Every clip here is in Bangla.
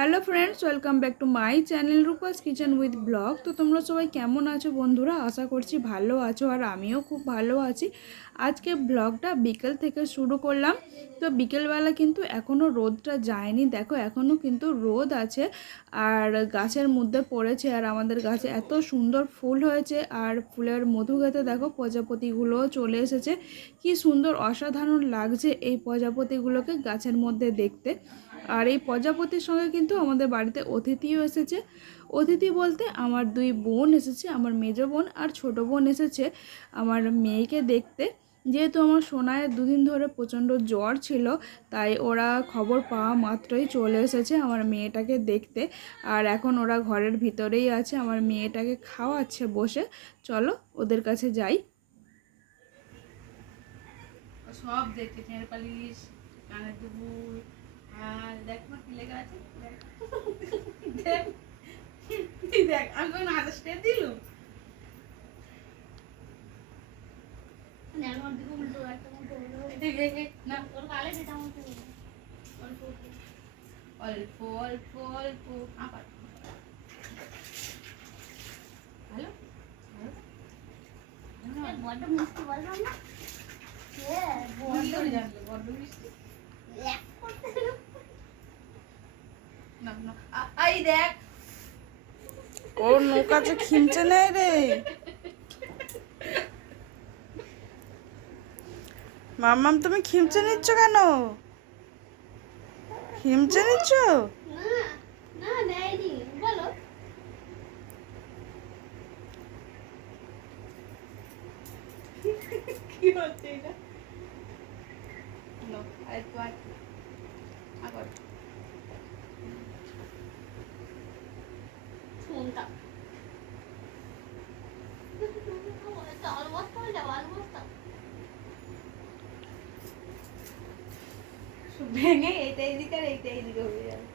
Hello friends, welcome back to my channel Rupa's kitchen with blog. তো তোমরা সবাই কেমন আছো বন্ধুরা? আশা করছি ভালো আছো আর আমিও খুব ভালো আছি। আজকে ব্লগটা বিকেল থেকে শুরু করলাম। তো বিকেলবেলা কিন্তু এখনও রোদটা যায়নি। দেখো এখনও কিন্তু রোদ আছে আর গাছের মধ্যে পড়েছে আর আমাদের গাছে এত সুন্দর ফুল হয়েছে আর ফুলের মধু খেতে দেখো, প্রজাপতিগুলোও চলে এসেছে। কি সুন্দর, অসাধারণ লাগছে এই প্রজাপতিগুলোকে গাছের মধ্যে দেখতে। আর এই প্রজাপতির সঙ্গে কিন্তু আমাদের বাড়িতে অতিথিও এসেছে। অতিথি বলতে আমার দুই বোন এসেছে, আমার মেজো বোন আর ছোট বোন এসেছে আমার মেয়েকে দেখতে। যেহেতু আমার সোনায় দুদিন ধরে প্রচণ্ড জ্বর ছিল, তাই ওরা খবর পাওয়া মাত্রই চলে এসেছে আমার মেয়েটাকে দেখতে। আর এখন ওরা ঘরের ভিতরেই আছে, আমার মেয়েটাকে খাওয়াচ্ছে বসে। চলো ওদের কাছে যাই। সব ঠেঁড় পালিশ কানের দুপুর আর দেখ মা কি লেখা আছে দেখ। দেখ। আমি কোন আদেশ দিল না অল্প অল্প। অল্প আবার ভালো? বড্ড মিষ্টি বললাম না। বড্ড মিষ্টি। না না দেখ। ওর নৌকাতে খিমচে নেই রে। মাম্মাম তুমি খিমচে নিচ্ছ কেন? খিমচে নিচ্ছ? কি হচ্ছে এটা নো আই তো আর আবার ভেঙে এইটা আর এইটা হয়ে যাবে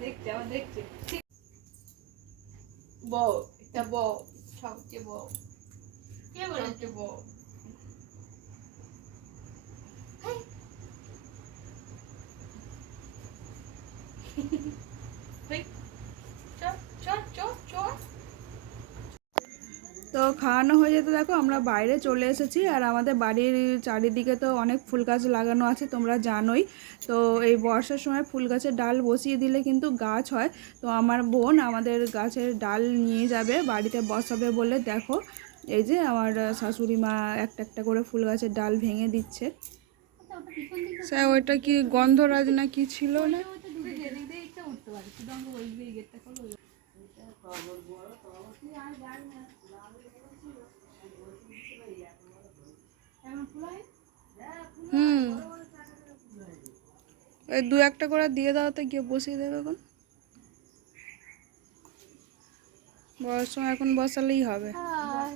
দেখছে আমার দেখছে বউ এটা বউ সবচেয়ে বউ কে বলেছে বউ হেই, চল চল চল চল তো খাওয়ানো হয়ে যেতে দেখো, আমরা বাইরে চলে এসেছি আর আমাদের বাড়ির চারিদিকে তো অনেক ফুল গাছ লাগানো আছে, তোমরা জানোই। তো এই বর্ষার সময় ফুল গাছের ডাল বসিয়ে দিলে কিন্তু গাছ হয়। তো আমার বোন আমাদের গাছের ডাল নিয়ে যাবে, বাড়িতে বসাবে বলে দেখো। এই যে আমার শাশুড়ি মা একটা একটা করে ফুল গাছের ডাল ভেঙে দিচ্ছে। স্যার, ওইটা কি গন্ধরাজ না কি ছিল না? হুম। ওই দু একটা করে দিয়ে দাও তো, গিয়ে বসিয়ে দেবে এখন। বড় সময় এখন বসালেই হবে। হাই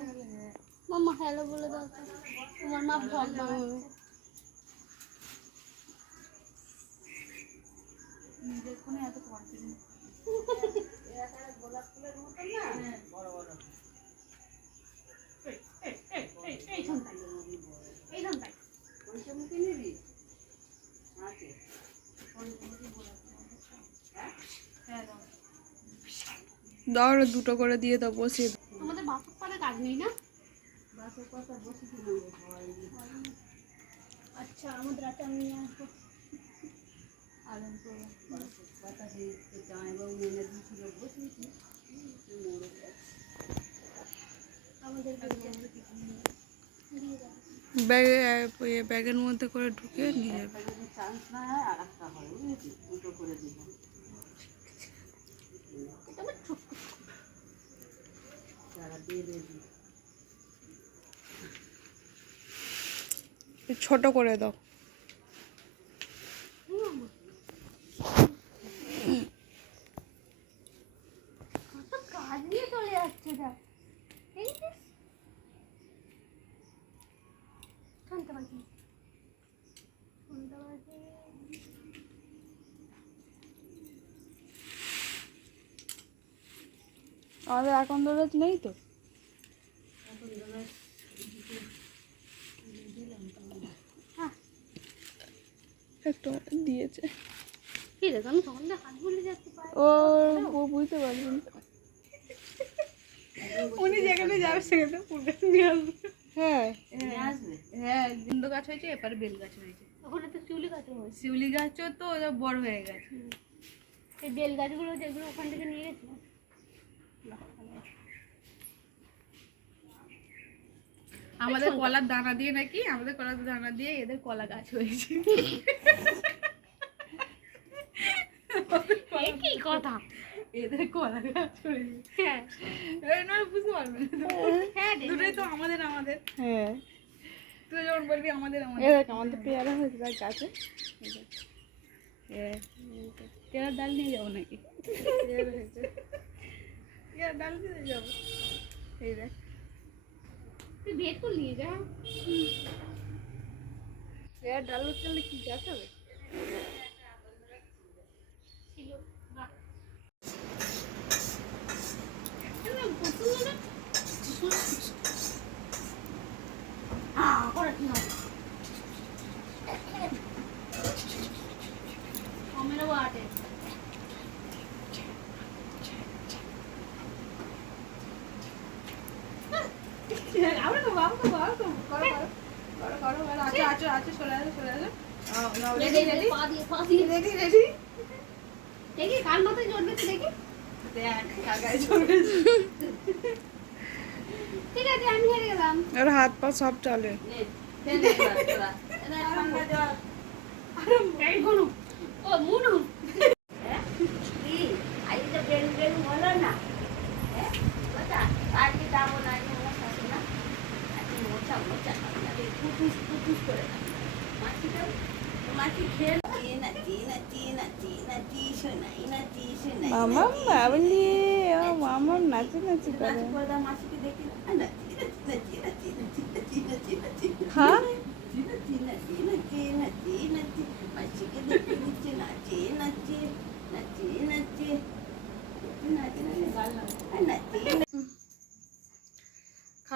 মাম্মা, হ্যালো বলে দাও। তোমার মা এই ধনটাই এই ধনটাই দাও দুটো করে দিয়ে দাও বসিয়ে দাও। আমাদের বাসক পাড়ে কাজ নেই না? আচ্ছা আমাদের রাতে আমি আসব ব্যাগে ব্যাগের মধ্যে করে ঢুকে নিয়ে যাবে। ছোট্ট ছোট করে দাও। পাখি আমাদের এখন দৌড়াত নেই তো? হ্যাঁ, একটু দিয়েছে। ও ও বুঝতে উনি যেখানে যাবে সেখানে নিয়ে আসবে। হ্যাঁ। হ্যাঁ গুন্ড গাছ হয়েছে এপারে বেল গাছ হয়েছে। ওখানে তো কাটা হয়েছে। শিউলি গাছও তো বড় হয়ে গেছে। এই বেল গাছগুলো যেগুলো ওখান থেকে নিয়ে গেছিল আমাদের কলার দানা দিয়ে নাকি? আমাদের কলার দানা দিয়ে এদের কলা গাছ হয়েছে। কি কথা? এদের কলা গাছ হয়েছে। হ্যাঁ। বুঝতে পারবে না। দুটোই তো আমাদের আমাদের। হ্যাঁ। তুই যখন বলবি আমাদের আমাদের। এ দেখ আমাদের পেয়ারা হয়েছে তার গাছে। কেরার ডাল নিয়ে যাব নাকি? কেরার ডাল নিয়ে যাব। এই দেখ। তুই করে নিয়ে যা। কেরার ডাল হচ্ছে কি গাছ হবে ছিল বাহ। না, প্রচুর না। আহ, ওরা কি হবে? কমেরও আটে। আমরা আচ্ছা আচ্ছা আচ্ছা ঠিক আছে আমি হেরে গেলাম হাত পা সব চলে এই বনু ও মুনু মামা বাবলি ও মামা নাচি নাচি করে হ্যাঁ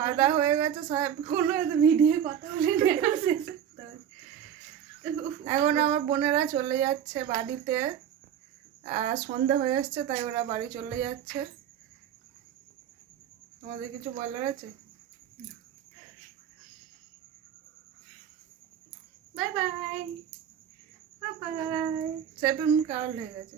খাওয়া দাওয়া হয়ে গেছে সব কোনো ভিডিও কথা বলে এখন আমার বোনেরা চলে যাচ্ছে বাড়িতে। আর সন্ধে হয়ে আসছে তাই ওরা বাড়ি চলে যাচ্ছে। তোমাদের কিছু বলার আছে? Bye bye. Bye bye. সেটুন card হয়ে গেছে।